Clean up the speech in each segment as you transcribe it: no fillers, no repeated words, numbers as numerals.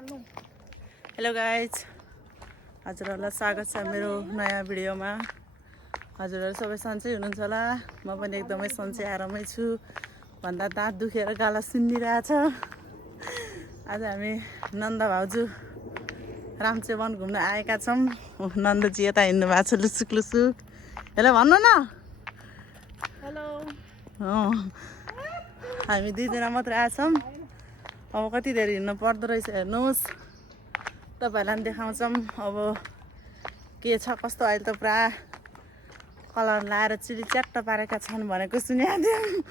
Hello guys, हजुरहरूलाई स्वागत छ मेरो नयाँ भिडियोमा। हजुरहरू सबै सन्चै हुनुहुन्छ होला। म पनि एकदमै सन्चै आरामै छु। भन्दा दाँत दुखेर गाला सुन्निरहेछ। आज हामी नन्द भाउजू रामचेवन घुम्न आएका छौँ। नन्दजी यता हिँड्नु भएको छ लुसुक लुसुक। हेलो भन्नु न। हेलो। हामी दुईजना मात्रै आएछौँ। अब कति धेरै हिँड्नु पर्दो रहेछ हेर्नुहोस्। तपाईँहरूलाई पनि देखाउँछौँ अब के छ कस्तो। अहिले त पुरा कलर लाएर चिली च्याट्ट पारेका छन् भनेको सुनेको थियौँ।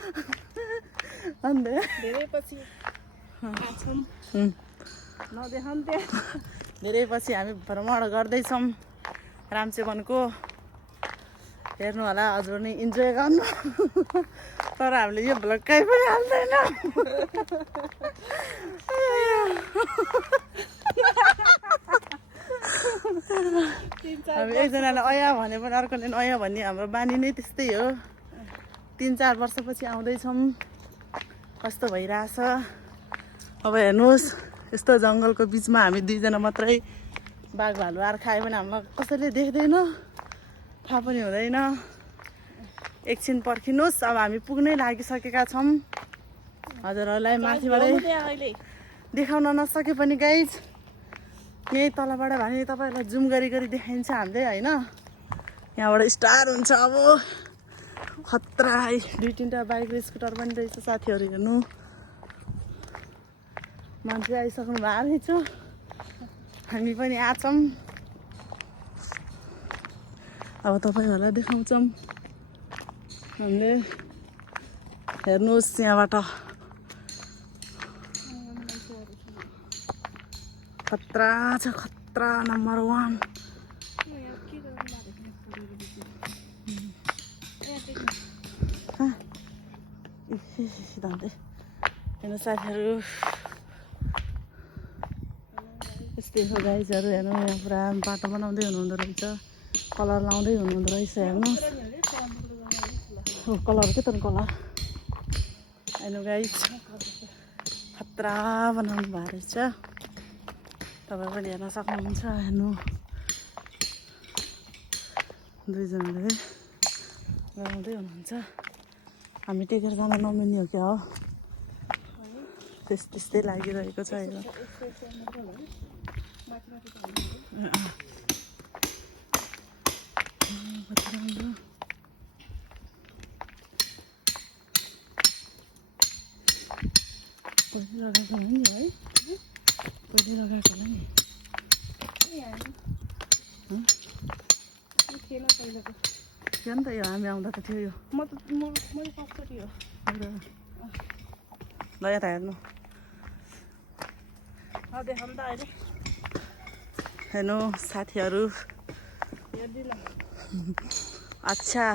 अन्त धेरै पछि नदेखाउँथे। धेरै पछि हामी भ्रमण गर्दैछौँ रामचेवनको। हेर्नु होला, हजुर नै इन्जोय गर्नु। तर हामीले यो भ्लग कहीँ पनि हाल्दैन। हामी एकजनाले अया भने पनि अर्कोले अया भन्ने हाम्रो बानी नै त्यस्तै हो। 3-4 वर्षपछि आउँदैछौँ। कस्तो भइरहेछ अब हेर्नुहोस्। यस्तो जङ्गलको बिचमा हामी दुईजना मात्रै बाघ भालु आएर खायो भने हामीलाई कसैले देख्दैन, थाहा पनि हुँदैन। एकछिन पर्खिनुहोस्। अब हामी पुग्नै लागिसकेका छौँ। हजुरहरूलाई माथिबाटै देखाउन नसके पनि गाइज यही तलबाट भने तपाईँहरूलाई जुम गरी गरी देखाइन्छ हामीले होइन। यहाँबाट स्टार हुन्छ अब खतरा। 2-3टा बाइक र स्कुटर पनि रहेछ साथीहरू। हेर्नु मान्छे आइसक्नु भएको रहेछ। हामी पनि आछौँ। अब तपाईँहरूलाई देखाउँछौँ हामीले। हेर्नुहोस् यहाँबाट खतरा छ, खतरा नम्बर 1। हेर्नु साथीहरू यस्तै हो गाइजहरू। हेर्नु यहाँ पुरा बाटो बनाउँदै हुनुहुँदो रहेछ, कलर लाउँदै हुनुहुँदो रहेछ। हेर्नुहोस् कलर के त कलर। हेर्नु गाइज खतरा बनाउनु भएको रहेछ। तपाईँ पनि हेर्न सक्नुहुन्छ। हेर्नु दुईजनाले गराउँदै हुनुहुन्छ। हामी टेकेर जान नमिल्ने हो क्या हो, त्यस्तै लागिरहेको छ यो। पहिले लगाएको होला नि है, पहिले लगाएको होला नि। थियो नि त यो, हामी आउँदा त थियो यो। ल यता हेर्नु। हेर्नु साथीहरू। अच्छा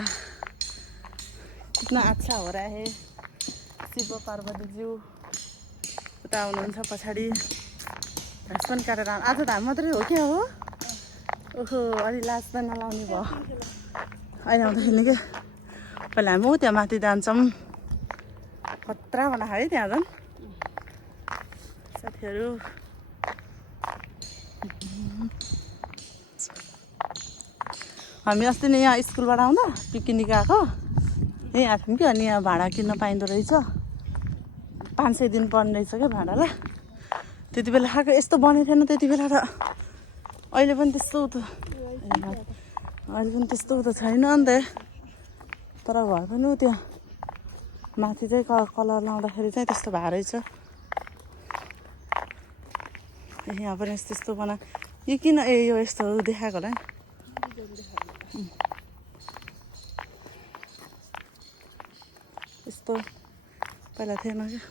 कितना अच्छा हो रहा है। शिव पार्वतीज्यू उता हुनुहुन्छ पछाडि। घाँस पनि काटेर आज धाम मात्रै हो क्या हो। ओहो अलि लाज त नलाउने भयो अहिले आउँदाखेरि के। पहिला हामी त्यहाँ माथि जान्छौँ। खतरा भन्दा है त्यहाँ झन् साथीहरू। हामी अस्ति नै यहाँ स्कुलबाट आउँदा पिकनिक आएको यहीँ आएको थियौँ कि। अनि यहाँ भाडा किन्न पाइँदो रहेछ। 500 दिन पर्ने रहेछ क्या भाडा। ल त्यति बेला खाएको यस्तो बनेको थिएन त्यति बेला त। अहिले पनि त्यस्तो त अहिले पनि त्यस्तो त छैन नि त। तर भए पनि त्यहाँ माथि चाहिँ कलर लाउँदाखेरि चाहिँ त्यस्तो भएको रहेछ। यहाँ पनि यस्तो बना यो किन यो यस्तो देखाएको होला नि। यस्तो पहिला थिएन क्या।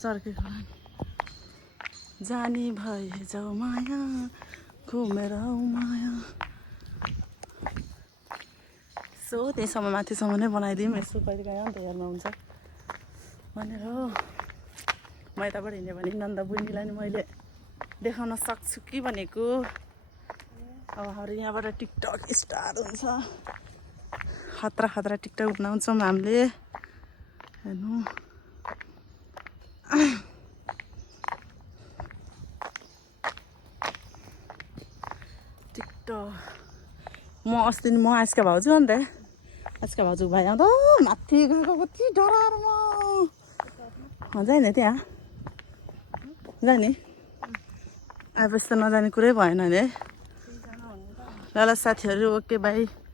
चर्केको होला नि। जानी भए जाऊ माया घुमेर माया। यसो त्यहीसम्म माथिसम्म नै बनाइदिउँ। यसो कहिले काहीँ अन्त हेर्नुहुन्छ भनेर हो। म यताबाट हिँड्यो भने नन्द बहिनीलाई नि मैले देखाउन सक्छु कि भनेको। अब हाम्रो यहाँबाट टिकटक स्टार्ट हुन्छ। खतरा खतरा टिकटक बनाउँछौँ हामीले हेर्नु टिकटक म अस्ति म आजका भाउजू अन्त आजका भाउजू भाइ आउँदा माथि गएको कति डराएर म जाने त्यहाँ जाने आएपछि त नजाने कुरै भएन नि है ल ल साथीहरू ओके बाई